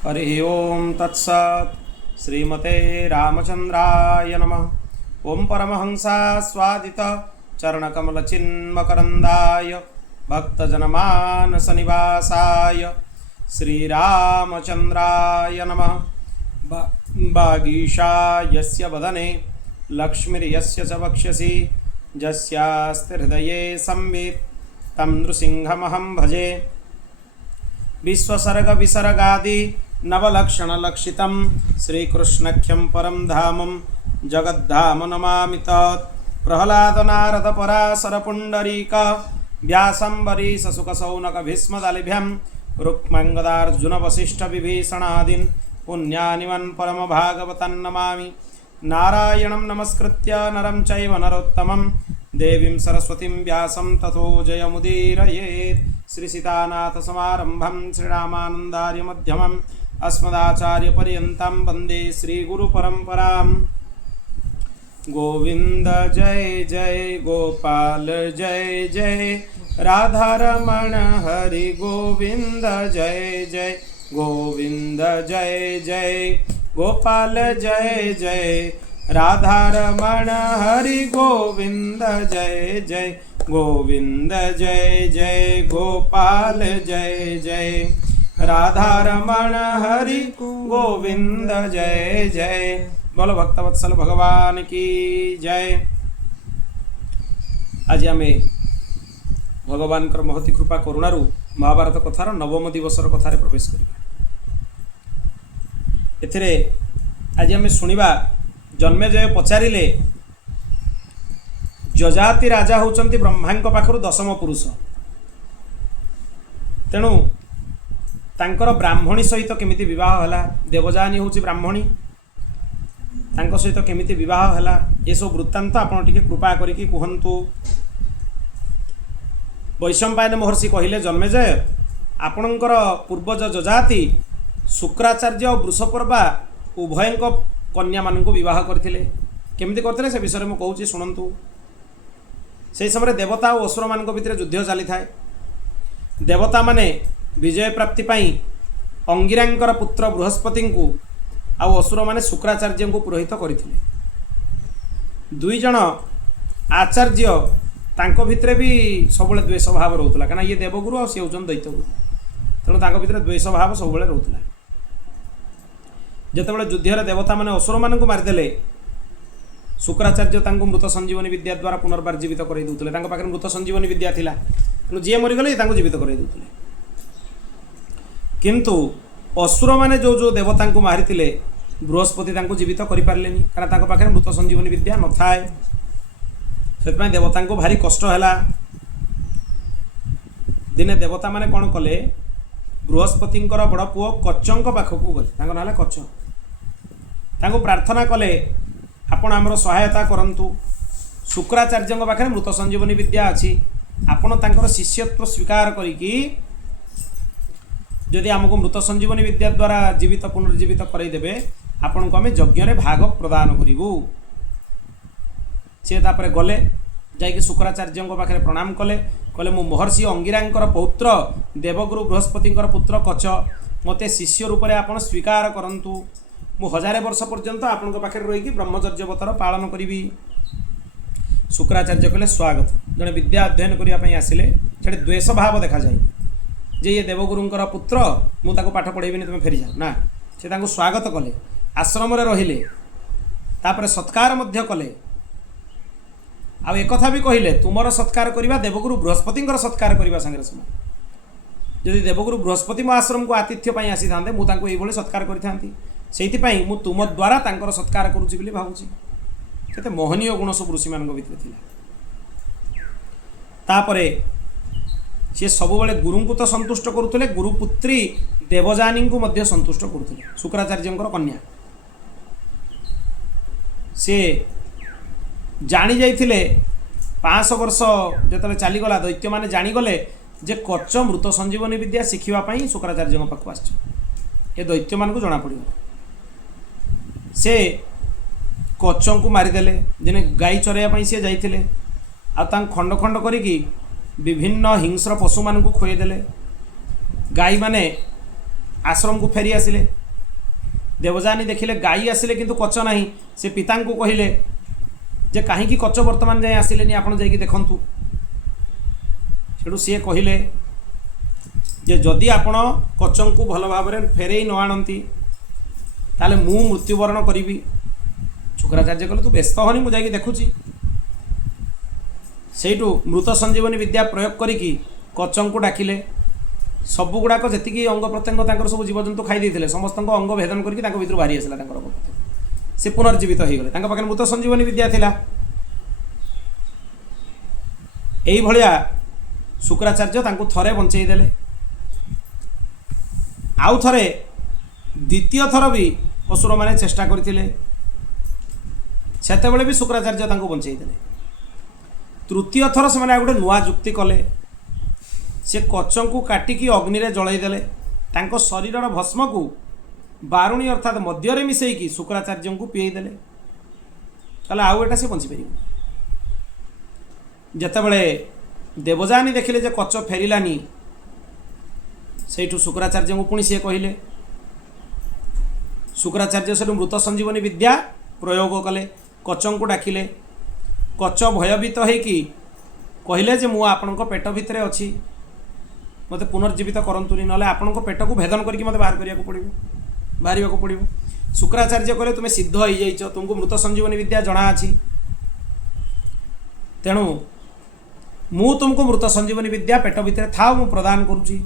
हरि ओम तत्सत् श्रीमते रामचंद्राय नमः। ओम परमहंसा स्वादित चरणकमलचिन्मकरन्दाय भक्तजनमानसनिवासाय श्रीरामचंद्राय नमः। वागीशायस्य वदने लक्ष्मीर्यस्य च वक्ष्यसि यस्यास्ति हृदये संवित् तं नृसिंहमहं भजे। विश्वसर्ग विसर्गादि नवलक्षणलक्षितं श्रीकृष्णख्यं परं धामं जगद्धाम नमामि तत्। प्रह्लादनारदपराशरपुण्डरीक व्यासम्बरीशशुकशौनकभीष्मदलिभ्यं रुक्मङ्गदार्जुनवसिष्ठविभीषणादीन् पुण्यानिवन् परमभागवतान्नमामि। नारायणं नमस्कृत्य नरं चैव नरोत्तमं देवीं सरस्वतीं व्यासं ततो जयमुदीरयेत्। श्रीसीतानाथसमारम्भं श्रीरामानन्दार्यमध्यमम् अस्मदाचार्यपर्यन्तं वन्दे श्रीगुरुपरम्पराम्। गोविन्द जय जय गोपाल जय जय राधारमण हरि गोविन्द जय जय गोविन्द जय जय गोपाल जय जय राधारमण हरि गोविन्द जय जय गोविन्द जय जय गोपाल जय जय राधारमण हरि गोविन्द जय जय। बोलो भक्तवत्सल भगवान की जय। आज आम भगवान महती कृपा करुणारू महाभारत कथार नवम दिवसर कथार प्रवेश करवा। एथिरे आज आम शुणा जन्मेजय पचारे जजाति राजा होचंती ब्रह्मा पाखरु दशम पुरुष, तेणु तांकर ब्राह्मणी सहित केमिति विवाह हला, देवजानी होची ब्राह्मणी, तांको सहित केमिति विवाह हला, ये सब वृत्तांत आपण टिके कृपा करिकि कुहंतु। वैशंपायन महर्षि कहिले जन्मेजय आपणकर पूर्वज जजाति शुक्राचार्य और वृषपर्वा उभयंक कन्या मानक विवाह करथिले। केमिति करथिले से विषय में कहूची शुणंतु। से समय देवता और असुर मान भितर युद्ध चली थाए। देवता माने विजय प्राप्ति पाई अंगिरांकर पुत्र बृहस्पति को आउ असुर माने शुक्राचार्य को पुरोहित करथिले। दुई जन आचार्य तांको भितर भी सबले द्वेष भाव रोला, कहीं ये देवगुरु और सी होचन दैत्यगुरु, तेणु तांको भितर द्वेष भाव सब रोला। जितेबाला युद्धर देवता माने असुर मान मारिदेले, शुक्राचार्य तांको मृत संजीवनी विद्या द्वारा पुनर्बार जीवित कराई देउतले। तांको पाखरे मृत संजीवनी विद्या थिला, तेणु जी मरीगले तांको जीवित कराई देउतले। किंतु असुर माने जो जो देवता को मारिथिले बृहस्पति तांको जीवित करि पारलेनी, कारण तांको पाखरे मृत संजीवनी विद्या न थाए। सेतपय देवता को भारी कष्ट हैला। दिने देवता माने कोन कले, बृहस्पतिंकर बड़ पुओ कच्चंक पाखकू गले, तांको नाला कच्च, तांको प्रार्थना कले आपण आमर सहायता करंतु। शुक्राचार्य पाखे मृत संजीवनी विद्या अच्छी, आपण तांकर शिष्यत्व स्वीकार करिकी जदि आमको मृत संजीवनी विद्या द्वारा जीवित पुनर्जीवित करईदेवे आपण को आम यज्ञ भाग प्रदान करूँ। सी तापर गले जाकि शुक्राचार्य पाखे प्रणाम कले, कहले मु महर्षि अंगिरांकर पौत्र देवगुरु बृहस्पति पुत्र कच, मते शिष्य रूप में आपण स्वीकार करंतु। मु 1000 वर्ष पर्यंत आपण पाखे रही ब्रह्मचर्य व्रतर पालन करी। शुक्राचार्य कहले स्वागत। जड़े विद्या अध्ययन करने आसिले से द्वेष भाव देखा जाए जे ये देवगुरुंकर पुत्र मुझे पाठ पढ़ेबी तुम फेरी जाओ ना, से स्वागत कले, आश्रम रहिले, तापर सत्कार मध्य कले। आ एक कथा भी कहले तुमर सत्कार करवा देवगुरु बृहस्पति सत्कार करने संगे समान। जदि देवगुरु बृहस्पति मो आश्रम को आतिथ्य आसी था मुझे सत्कार करी, से तुम द्वारा तांकर सत्कार करुच्ची बोली भावुची। केते मोहनीय गुण सब ऋषि मान भितर थिला। तापरे सी सब गुरु को तो संतुष्ट करुले, गुरुपुत्री देवजानी को मध्य संतुष्ट करुले। शुक्राचार्य कन्या से जानी जाइथिले 500 वर्ष जो चलीगला दैत्य मैंने जानीगले जे कच्च मृत संजीवनी विद्या शिखापी शुक्राचार्य पाक आस दैत्य मान को जना पड़। से कच्चों को मारिदेले। दिने गाई चरैया सी जाइथिले, आ खंड खंड करिकी विभिन्न हिंस्र पशु मान को खुएदेले। गाई माने आश्रम को फेरी आसिले देवजानी देखिले गाई आसिले किंतु कच नाही से पिता को कहिले जे कहीं कच वर्तमान जाए आसिले आपण जाइए देखंतु सेठू सी कहिले जे जदि आपण कचन को भल भाव फेरई न आणती ताले मु मृत्युवरण करी। शुक्राचार्य कहले तू व्यस्त हनी मुझे देखुची सेठू मृत संजीवनी विद्या प्रयोग करिकी कचन को डाकिले सबु गुड़ाक जी अंग प्रत्यंग सब जीवजंतु खाई देते समस्त अंग भेदन करके भर बाहरी आसला से पुनर्जीवित हो गले पाखे मृत संजीवनी विद्या थिला। एई भलिया शुक्राचार्य तांको थरे बंचई देले आउ थरे द्वितीय थर भी असुर माने चेष्टा करथिले सेतेबेले भी शुक्राचार्य तांको बंचई देले। तृतीय थर से माने गोटे नुआ जुक्ति कले से कचन को काटिकी अग्नि रे जलई देले तांको शरीरर भस्म को बारुणी अर्थात मद्य मिसईकी शुक्राचार्य को पीई देले कहले आउ एटा से बंची पारिबो। जेतेबेले देवजानी देखिले जे कच फेरिलानी सेठू शुक्राचार्य को पुणी सी कहले शुक्राचार्य से मृत संजीवनी विद्या प्रयोग कले कचन को डाकिले कच भयभीत होइकी कहले जे मु आपनको पेट भितरे अछि मते पुनर्जीवित करंतुनी नले आपनको पेट को भेदन करके मते बाहर करिया को पड़िबो बाहरिया को पड़िबो। शुक्राचार्य कहले तुमे सिद्ध होई जाइछ तुमको मृत संजीवनी विद्या जणा अछि तेणु मु तुमको मृत संजीवनी विद्या पेट भितरे था मु प्रदान करूची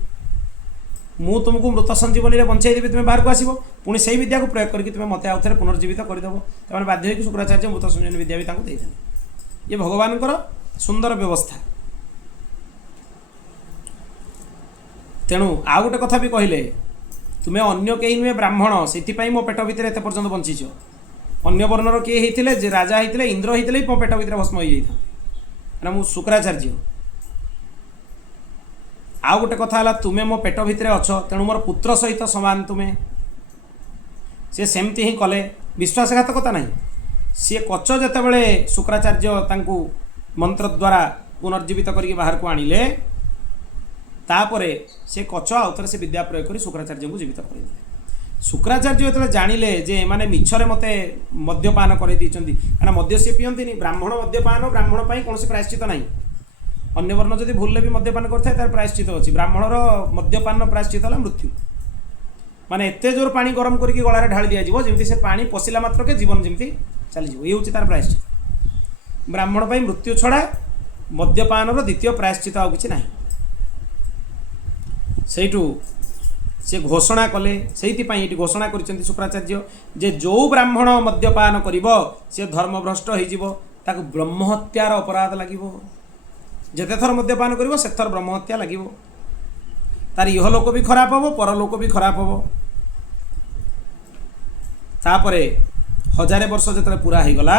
मु तुमको मृत संजीवनी रे बंचाई देबी तुमे बाहर को आसीबो पुणी सेही विद्या को प्रयोग करके तुमे मते आउथरे पुनर्जीवित कर देबो तमाने बाध्य होई शुक्राचार्य मृत संजीवनी विद्या भी तांको देइथले। ये भगवानकर सुंदर व्यवस्था। तेणु आ गोटे कथा भी कहले तुम्हें अन्य कहीं नुहे ब्राह्मण से मो पेट भितर एत पर्यंत बंचीच अन्य वर्णर किए होते जे राजा होते इंद्र होते मो पेट भितर भस्म हो जाता मु शुक्राचार्य। आउ गोटे कथा है तुम्हें मो पेट भितर अछ तेणु मोर पुत्र सहित समान तुम्हें से सेमती ही कले विश्वासघातकता नहीं सी कच जितेबले शुक्राचार्य तांकु मंत्र द्वारा पुनर्जीवित करके बाहर को आणिले तापरे से कच आउथरे से विद्या प्रयोग कर शुक्राचार्य को जीवित कर शुक्राचार्य जो जानिले जे माने मिछरे मते मद्यपान कर कारण मद्य सी पियंती ब्राह्मण मद्यपान ब्राह्मण पाई कौन प्रायश्चित नहीं अन्य वर्ण जदि भूल भी मद्यपान करता तार प्रायश्चित अच्छी ब्राह्मणर मद्यपान प्रायश्चित है मृत्यु माने एते जोर पानी गरम करके गलार ढाली दिया जमी से पानी पशिला मात्र के जीवन जमी चलीज ये हूँ तार प्रायश्चित ब्राह्मण पाई मृत्यु छड़ा मद्यपान द्वितीय प्रायश्चित आ कि नहीं सेठू से घोषणा कले से घोषणा कर शुक्राचार्य जे जो ब्राह्मण मद्यपान करिब से धर्मभ्रष्ट हो ब्रह्महत्यार अपराध लगे जेते थर मद्यपान करिब से थर ब्रह्महत्या लगे तार इह लोक भी खराब हम परलोक भी खराब हम। तापरे 1000 वर्ष जो पूरा हो गला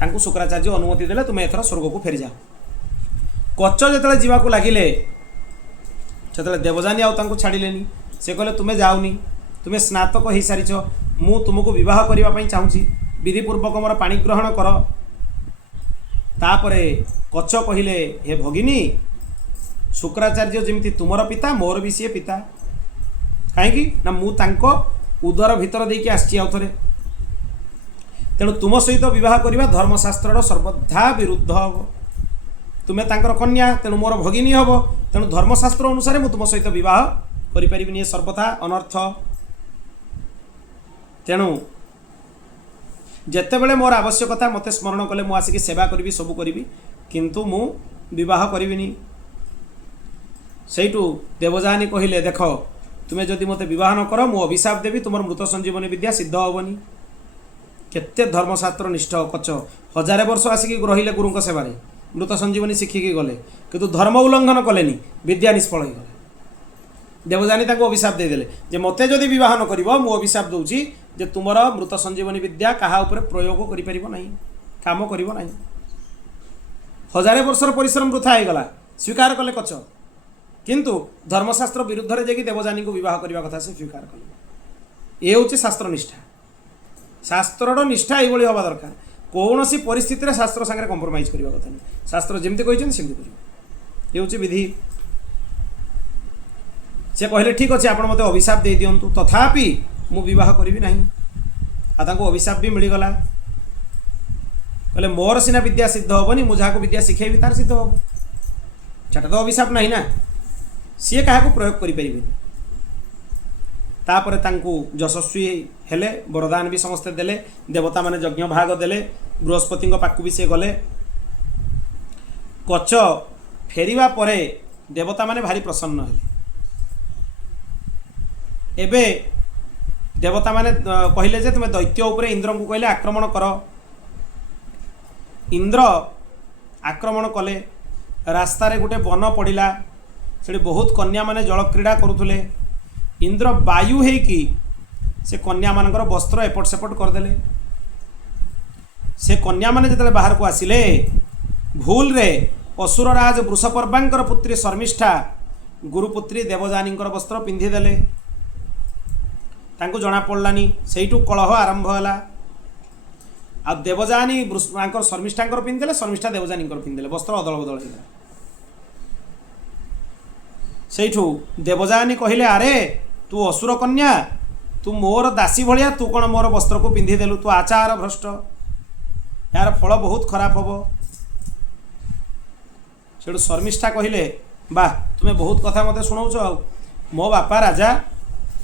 तांकु शुक्राचार्य अनुमति देले तुम्हें एथर स्वर्ग को फेरी जाओ। कच जो जीवा को लगिले से देवजानी आउ छाड़िलेनी से कहले तुम्हें जाऊनी तुम्हें स्नातक हो सारीच मु तुमको विवाह करने चाहूँगी विधिपूर्वक मोर पाणी ग्रहण कर। तापरे कच कहले हे भगिनी शुक्राचार्य जमी तुमर पिता मोर भी सी पिता कहीं ना मु तांको उदर भितर देकी आसी आउ थे तेणु तुम सहित विवाह करने धर्मशास्त्र सर्वधा विरुद्ध हम तुम्हें तांकर कन्या तेणु मोर भगिनी हम तेणु धर्मशास्त्र अनुसार मु तुम सहित विवाह करें सर्वथा अनर्थ। तेणु जितेबले मोर आवश्यकता मत स्मरण कले मु आसिक सेवा करी सबू करी किंतु मु विवाह करिविनी। सेठू देवजानी कहले देख तुम्हें जदि मत विवाह न कर मु अभिशाप देवी तुम मृत संजीवनी विद्या सिद्ध हेनी केते धर्मशास्त्र निष्ठ कच 1000 वर्ष आसिक रहिले गुरुंक सेवारे मृत संजीवनी शिखिकी गले किंतु धर्म उल्लंघन कलेनी विद्या निष्फल हो गले। देवजानी ताको अभिशाप देदेले जे मते जदि विवाह न करिवो मु अभिशाप दउची जे तुमर मृत संजीवनी विद्या कहा ऊपर प्रयोग करि परिबो नाही काम करिवो नाही। 1000 वर्षर परिश्रम वृथा हो गला स्वीकार कले कच किंतु धर्मशास्त्र विरुद्ध रे जेकी देवजानी को विवाह करबा कथा से स्वीकार कले। ए होची शास्त्र निष्ठा शास्त्रर निष्ठा एभली हवा दरकार कौन सी परिस्थिति शास्त्र सागर कंप्रोमाइज करबा कथा नहीं शास्त्र जमती कहछन सेमती करियो ये होची विधि। से कहले ठीक अच्छे आप मत अभिशाप दे दिंतु तथापि मु बह करी ना आपको अभिशाप भी मिलगला कहले मोर सीना विद्या सिद्ध हेनी मुझा विद्या शिखेबी तार सिद्ध हम सेटा तो अभिशाप नहीं ना सी क्या प्रयोग करें तापर तांकु यशस्वी हेले वरदान भी समस्ते देले देवता माने यज्ञ भाग देले बृहस्पति पाखु भी सी गले कच फेरिवा परे देवता माने भारी प्रसन्न हेले एबे देवता माने कहले जे तुमे दैत्य उपरे इंद्र को कहले आक्रमण कर इंद्र आक्रमण कले रास्तार गोटे वन पड़ा से बहुत कन्या माने जल क्रीड़ा करुले इंद्र वायु है कि से कन्या मानकर वस्त्र एपट सेपट करदेले से कन्या माने जतले बाहर को आसिले भूल रे असुरराज वृषपर्वांकर पुत्री शर्मिष्ठा गुरुपुत्री देवजानी वस्त्र पिंधिदेले तांको जना पड़लानी सेठू कलह आरंभ होला आ देवजानी शर्मिष्ठा पिंधिदेले शर्मिष्ठा देवजानी पिंधिदेले वस्त्र अदल बदल होगा सेठू देवजानी कहले अरे तू असुर कन्या तू मोर दासी भाया तू कौन मोर वस्त्र को पिंधिदेलु तू आचार भ्रष्ट यार फल बहुत खराब हम से शर्मिष्ठा कहले वाह तुम्हें बहुत कथा मत शुणाऊच आ मो बापा राजा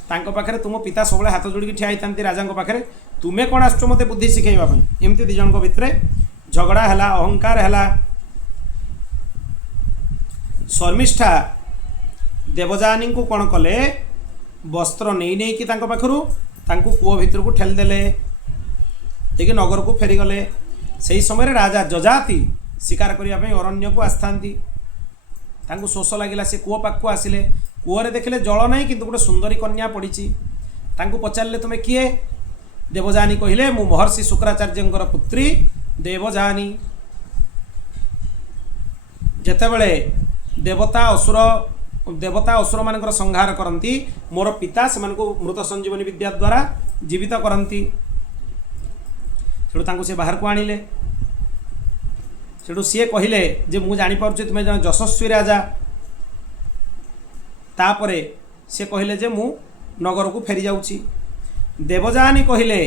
तांको पाखरे तुम पिता सब हाथ जोड़ी ठिया होता राजा पाखे तुम्हें कौन आसु मत बुद्धि शिखेवाई एमती दी जन भितर झगड़ा है अहंकार है शर्मिष्ठा देवजानी को कौन कले वस्त्र नहीं नहीं कि पाखरु तांको कूଅ भितर को ठेलदेले देखिए नगर को फेरीगले से समय राजा जजाति शिकार करने अरण्य को आसता शोष लगिला से कूଅ पाक आसिले कूअरे देखले जल नहीं किंतु गोटे सुंदरी कन्या पड़ी पचारे तुम्हें किए देवजानी कहले मु महर्षि शुक्राचार्य पुत्री देवजानी जेतेबेले देवता असुर मान संहार करती मोर पिता से मृत संजीवनी विद्या द्वारा जीवित करती से बाहर को आणिले सी कहले जे मु जानीपारुछि तुम्हें जन यशस्वी राजा तापरे से कहले जे मु नगर को फेरी जाऊँगी देवजानी कहले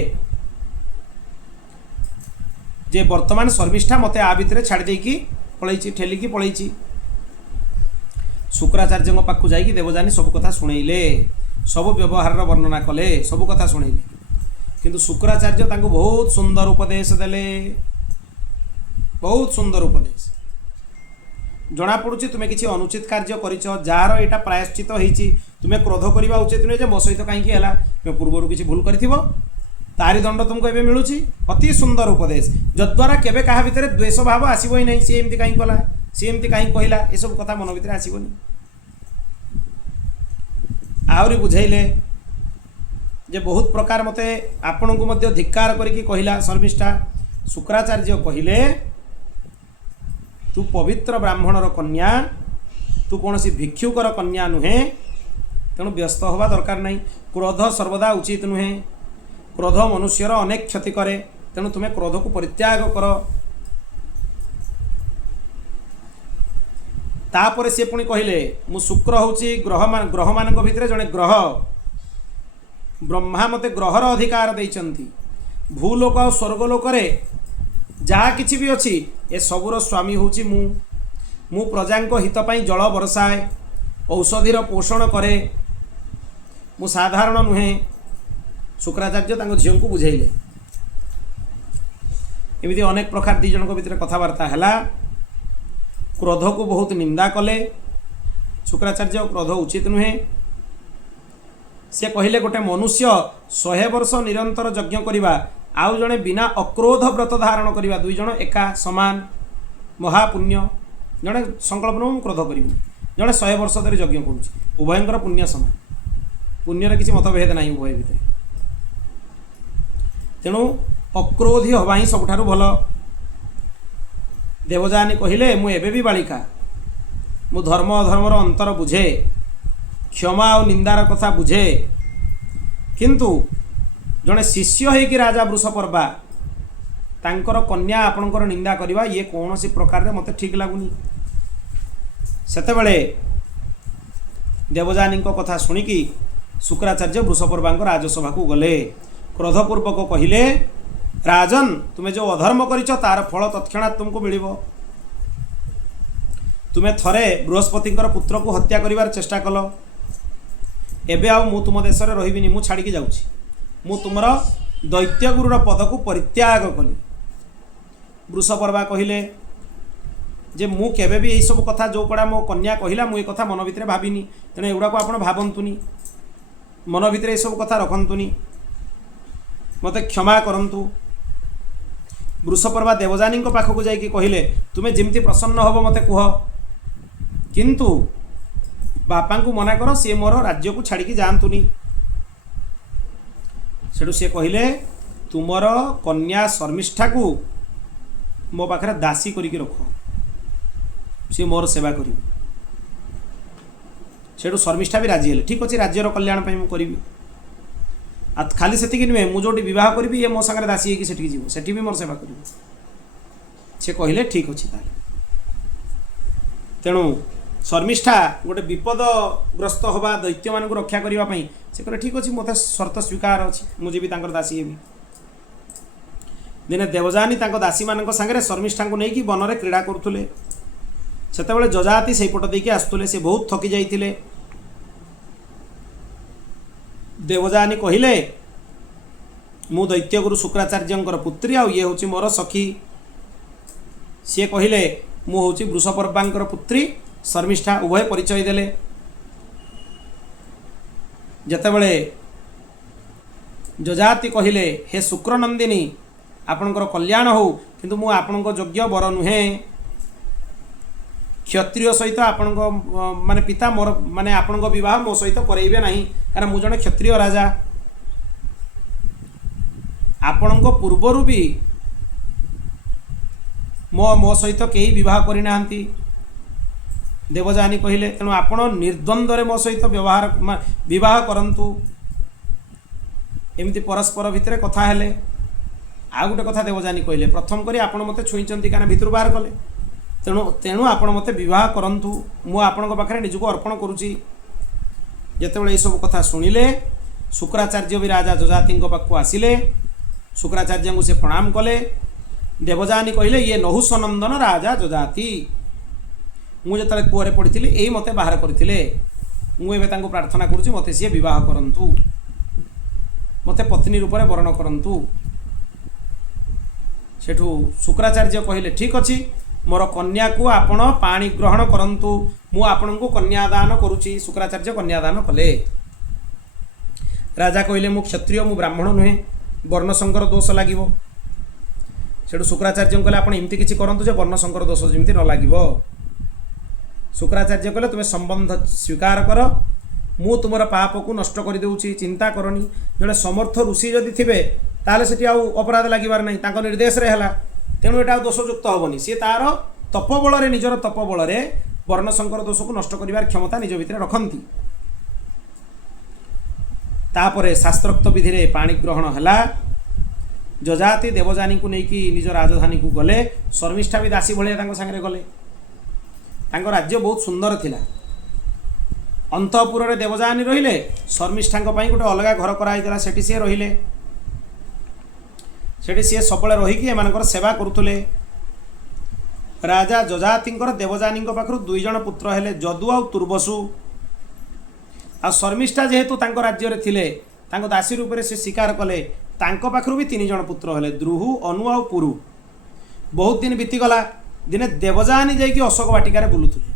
जे वर्तमान शर्मिष्ठा मते आ भितर छाड़ी देकी पलैची ठेलिकी पलैची शुक्राचार्य पाखु जाइए देवजानी सब कथा शुणेले सब व्यवहार वर्णना कले सब कथा शुणेले किंतु शुक्राचार्य तांको बहुत सुंदर उपदेश देले बहुत सुंदर उपदेश जना पड़ुछि तुम्हें किसी अनुचित कार्य करिछ जार एटा प्रायश्चित होईछि तुम्हें क्रोध करवा उचित नुहे मो सहित कहीं है तुम्हें पूर्वर किसी भूल कर तारी दंड तुमको एवं मिलूँ अति सुंदर उपदेश जद्वारा केबे कहा भितर द्वेष भाव आसब ही नहीं सी एमती कहीं कला सी एमती कहीं कहला ये सब कथा मन भितर आसबनी आहरी बुझेले जे बहुत प्रकार मते आपण को मध्य धिक्कार करके कहला शर्मिष्ठा शुक्राचार्य कहले तू पवित्र ब्राह्मणर कन्या तू कौन सी भिक्षुकर कन्या नुहे तेणु व्यस्त हवा दरकार नहीं क्रोध सर्वदा उचित नुहे क्रोध मनुष्यर अनेक क्षति करे तेणु तुम्हें क्रोध को परित्याग कर तापर सी पुणी कहले मु शुक्र हूँ ग्रह मान भितर जड़े ग्रह ब्रह्मा मते ग्रहर अधिकार देइचंती भूलोक और स्वर्गलोक जहाँ किसी भी अच्छी ए सबुर स्वामी हूँ मु प्रजा हित पाई जल बरसाए औषधिर पोषण करे मु साधारण नुहे शुक्राचार्य झील को बुझेले एमती अनेक प्रकार दी जन भितर कथबार्ता है क्रोध को बहुत निंदा कले शुक्राचार्य क्रोध उचित नुहे से कहले गोटे मनुष्य 100 वर्ष निरंतर यज्ञ करवा आउ जड़े बिना अक्रोध व्रत धारण करवा दुई जन एका समान महापुण्य जड़े संकल्प न क्रोध करी जड़े 100 वर्ष धरी यज्ञ करुँच उभयंकर पुण्य समान पुण्यर किसी मतभेद नहीं उभय भितर तेणु अक्रोधी हवा ही सबुठारु भल देवजानी कहले मु एबे भी बालिका मु धर्म अधर्मर अंतर बुझे क्षमा और निंदार कथा बुझे किंतु जड़े शिष्य है कि राजा वृषपर्वा तांकर कन्या आपणकर निंदा करवा ये कौन सी प्रकार मत ठीक लगुनि सेतेबेले देवजानी कथा शुणिकी शुक्राचार्य वृषपर्वा राजसभा को गले। क्रोधपूर्वक कहले, राजन तुम्हें जो अधर्म करिଛ तार फल तत्क्षणात् तुमको मिल। तुम्हें थरे बृहस्पति पुत्र को हत्या करिवार चेष्टा कल। एबे आउ मु तुम देश में रहिबिनी, मु छाड़ी जाउछि। मु तुमर दैत्यगुरुर पद को परित्याग कली। वृषपर्वा कहले जे मु केबे भी यही सब कथा जो कड़ा मो कन्या कहला मु कथा मन भितर भाविनी, तेणु एगुड़ा को आपण भावंतुनी, मन भितर ये सब कथा रखंतुनी, मते क्षमा करंतु। वृषपर्वा देवजानी पाखक जाइए कहले, तुम्हें जमती प्रसन्न हम मते कह, किंतु बापा को मना कर, सी मोर राज्य को छाड़ी जातुनी। सेठू सी कहले, तुमर कन्या शर्मिष्ठा को मो पाखे दासी करिकी रख, सी मोर सेवा करी। सेठू शर्मिष्ठा भी राजी हेले, ठीक अच्छे राज्यर कल्याण मुझे करी। खाली से नुहे, मुझे बहुत करी ये मो सागर दासी होगी सेठी जीव, सेठी भी मोर सेवा कर। से कहले ठीक अच्छे। तेणु शर्मिष्ठा गोटे विपदग्रस्त हवा दैत्य मान रक्षा करने से कहले ठीक अच्छे, मत शर्त स्वीकार अच्छी, मुझे भी दासी हेबी। दिने देवजानी दासी मान सागर शर्मिष्ठा को लेकिन वन में क्रीड़ा करुले। सेतबेले जजाति से पट देके आसुले, से बहुत थकी जाइए। देवजानी कहले, मु दैत्यगुरु शुक्राचार्य पुत्री, आ ये हूँ मोर सखी। सी कहले, मु हूँ वृषपर्वा पुत्री शर्मिष्ठा। उभय परिचय देले। जेतेबेले जजाति कहले, हे शुक्रनंदिनी आपणकर कल्याण हो, किंतु मु आपणको योग्य वर नुहे। क्षत्रिय सहित आपण माने पिता मोर माने आपण विवाह मो सहित करेबे नहीं, कारण मु जने क्षत्रिय राजा। आपण पूर्वर भी मो सहित कई विवाह करना। देवजानी कहले, तेणु आपण निर्द्वंद्व मो सहित व्यवहार विवाह करंतु। एमती परस्पर भितर कथा हेले। आ गोटे कथा देवजानी कहले, प्रथम करी आपण मते छुईचंती कारण भितर बाहर कले, तेणु तेणु आपण मते विवाह करंतु, मु आपण पाखे निजको अर्पण करुची। जेतेबेले ये सब कथा शुणिले, शुक्राचार्य भी राजा जजाति पाखक आसिले। शुक्राचार्य को से प्रणाम कले। देवजानी कहले, ये नहुषनंदन राजा जजाति, मुझे कूअरे पड़ी यही मते बाहर करते, मुझे प्रार्थना करुँच मते सी विवाह करंतु, मते पत्नी रूप में वर्ण करंतु। सेठू शुक्राचार्य कहले, ठीक अच्छी, मोर कन्या को आपण पानी ग्रहण करंतु, मु आपण को कन्यादान करुची। शुक्राचार्य कन्यादान कले। राजा कहले, मु क्षत्रिय, मु ब्राह्मण नुहे, वर्णशंकर दोष लागिवो। सेठू शुक्राचार्य कहले, आपण एमती किछि करंतु जे वर्णशंकर दोष जेमती न लागिवो। शुक्राचार्य कहले, तुमे संबंध स्वीकार कर, मु तुमर पाप को नष्ट कर देउची, चिंता करनी। जड़े समर्थ ऋषि जदि थिबे ताले सेठी आउ अपराध लागिबार नहीं, तांको निर्देश रे हला। तेणु एटा दोषयुक्त हेनी। सी तार तपबल निजर तपबल वर्णशंकर दोष को नष्ट कर क्षमता निज भितर रखती। तापरे शास्त्रोक्त विधि रे पाणी ग्रहण हला। जजाति देवजानी को लेकिन निज राजधानी को गले। शर्मिष्ठा भी दासी भाया सागरे गले। तांको राज्य बहुत सुंदर थिला। अंतपुर देवजानी रहिले, शर्मिष्ठा गोटे अलग घर कराइला, सेठी सी रहिले। सेठी सी सब रहीकि एमानकर सेवा करुले। राजा जजातिंकर देवजानी पाखरु दुई जन पुत्र हेले, जदु आ तुर्बसु। आ शर्मिष्ठा जेहेतु तांको राज्य रे थिले, तांको दासी रूप से स्वीकार कले। तांको पाखरु भी तीन जन पुत्र हेले, द्रुहु, अनु आ पुरु। बहुत दिन बीतीगला। दिने देवजानी जाइए अशोक वाटिकार बुलुले।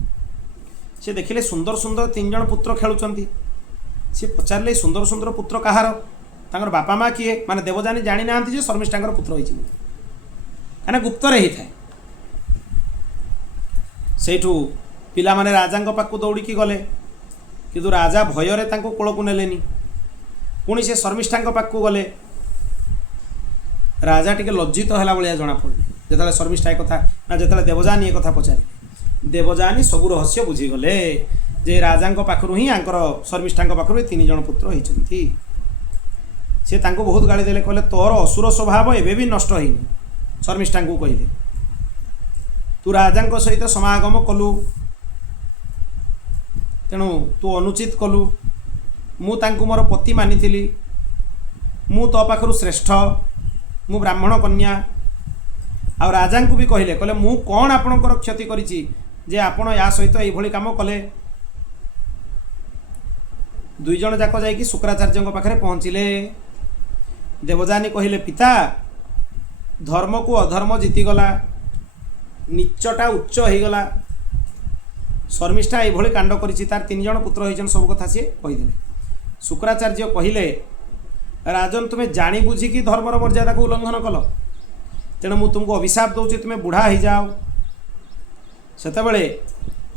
सी देखिले सुंदर सुंदर तीन जन पुत्र खेलुंट। सी पचारे सुंदर सुंदर पुत्र कहार, तांकर बापा माँ किए, माने देवजानी जानी ना शर्मिष्ठा पुत्र होती, कहना गुप्तर ही थाए। सेठू पिला माने राजा पाखु दौड़िकी गले, किंतु राजा भୟରେ तांको कोल को नेलेनी। पुणी से शर्मिष्ठा पाखु गले। राजा टिके लज्जित होला भलिया जना पड़े जेतेले शर्मिष्ठा कथा ना जेतेले देवजानी एक कथा पचारे। देवजानी सबु रहस्य बुझीगले जे राजा पाखु ही आंकर शर्मिष्ठा पाखु तीन जन पुत्र होती। से तांको बहुत गाड़ी देले, कहले तोर असुर स्वभाव एबे भी नष्ट होइनी। शर्मिष्ठा को कहले, तू राजा सहित समागम कलु, तेणु तू अनुचित कलु मु तांकु मोर पति मानिथिली मु तो पाखरु श्रेष्ठ मु ब्राह्मण कन्या आ राजा को भी कहले कहले मु कौन आपणकर क्षति करिछि जे आपण या सहित एई भली काम कले। दुई जण जाक जाइकी शुक्राचार्य पाखरे पहुँचिले। देवजानी कहले पिता धर्म को अधर्म जीतीगला नीचटा उच्च हो गला शर्मिष्ठा ये कांड करिछि तार 3 जण पुत्र होइछन सब कथा सी कहीदेले। शुक्राचार्य कहले राजन तुम्हें जानी बुझी कि धर्मर मर्यादा को उल्लंघन कल तेणु मु तुमको अभिशाप दूची तुम्हें बुढ़ा हो जाओ। सेतबेले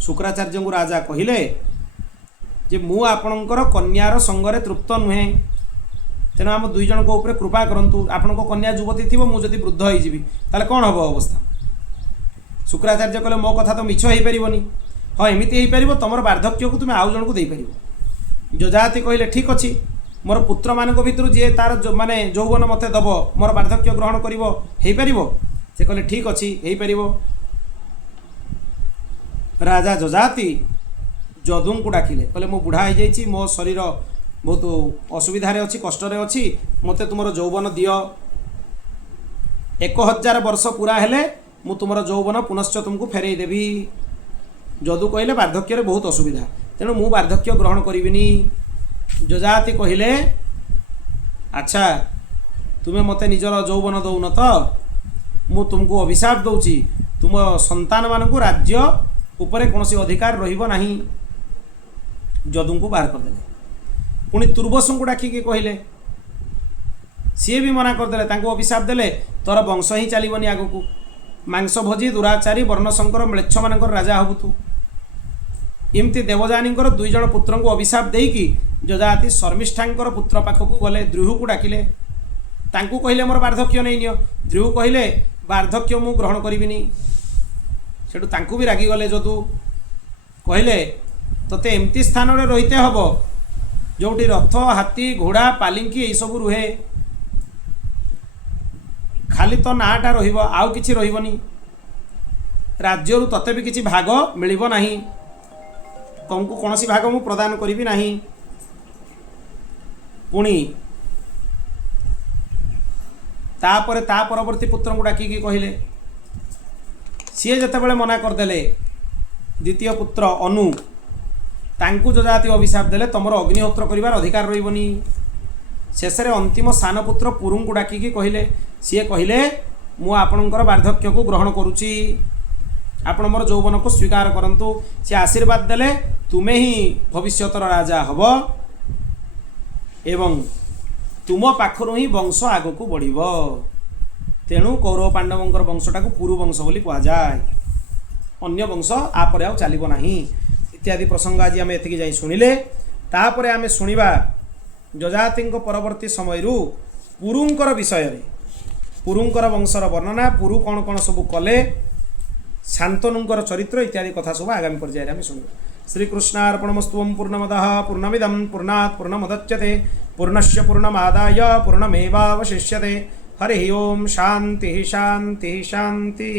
शुक्राचार्य को राजा कहले जे मु आपणकर कन्यार संगरे तृप्त नुहे तेणु आम 2 जन को ऊपर कृपा करंतु आपण कन्या युवती थी मुझे वृद्ध होइजिबि ताले कौन हम अवस्था। शुक्राचार्य कहले मो कथा तो मिछ हो पारनि हाँ एमती हो पार तुम वार्धक्य को तुम्हें आउ जन को दे पार। जजाति कहले ठीक अच्छी मोर पुत्र मान भितर जी तार माने यौवन मते दब मोर वार्धक्य ग्रहण करिवो से कहले ठीक अच्छी हो पार। राजा जजाति जदू को डाकिले कहले मो बुढ़ा हो जाइए मो शरीर बहुत असुविधार अच्छी कष्टर अच्छी मते तुमर यौवन दियो 1000 वर्ष पूरा हेले मु तुमर यौवन पुनश्च तुमको फेरई देवी। जदू कहले वार्धक्य बहुत असुविधा तेणु मु वार्धक्य ग्रहण करिविनी। जजाति कहले अच्छा तुम्हें मते निजर यौवन दौन तो मु तुमको अभिशाप दौची तुम संतान मानकु राज्य उपरे कौनसी अधिकार रहिबो नाही। जदू को बाहर करदेले पुणी तुर्बसु को डाकिके कहले सी भी मना करदेले तांको अभिशाप देले तोर वंश ही चलबनी आगकू मांस भोजी दुराचारी वर्णशंकर म्लेच्छ मानकर राजा हबु तू। एमती देवजानी 2 जण पुत्र को अभिशाप देकी जजाति शर्मिष्ठांकर पुत्र पाखक गले द्रुह को डाकिले तांको कहले मोर वार्धक्य नहीं नियो द्रुह कहले वार्धक्य मु ग्रहण करिविनी। सेठू तांको भी रागी गले जदू कहले तते एमती स्थान रे रहिते हबो जोटी रथ हाथी घोड़ा पालिंकी यही सब रुहे खाली तो नाटा रहिबो आउ किछि रहिबोनी राज्य रु तते भी किछि भाग मिलिबो नाही तुमको कौनसी भाग मु प्रदान करी नाही। पुणी तापरे ता परवर्ती पुत्र को डाकिकी कहले सी जेतेबेले मना करदेले द्वितीय पुत्र अनु तांकु जजाति अभिशाप देले तुमर अग्निहोत्र करिवार अधिकार रहिबोनी। शेषे अंतिम सान पुत्र पुरु को डाकिकी कहले सी कहले मु आपणकर वार्धक्य को ग्रहण करुची आपण मोर यौवन को स्वीकार करंतु। सी आशीर्वाद देले तुम्हें ही भविष्यतर राजा हब एवं तुम पाखरु ही वंश आग को बढ़िब तेणु कौरव पांडवंकर वंशटा को पुरु वंश बोली कह जाए अन्य वंश आपरे आउ चलिबो नाही इत्यादि प्रसंग आज आम एतिकी जाई शुणिले। तापरे आमे शुणिबा जजाति परवर्ती समय पुरुंकर विषय पुरुंकर वंशर वर्णना पुरु कौन कौन सब कले शांतनुंकर चरित्र इत्यादि कथा सब आगामी पर्याय आम शुणिबा। श्रीकृष्णार्पणमस्तु पूर्णमदः पूर्णमिदं पूर्णात् पूर्णमुदच्यते पूर्णस्य पूर्णमादाय पूर्णमेवावशिष्यते। हरि ओम शांति शांति शांति।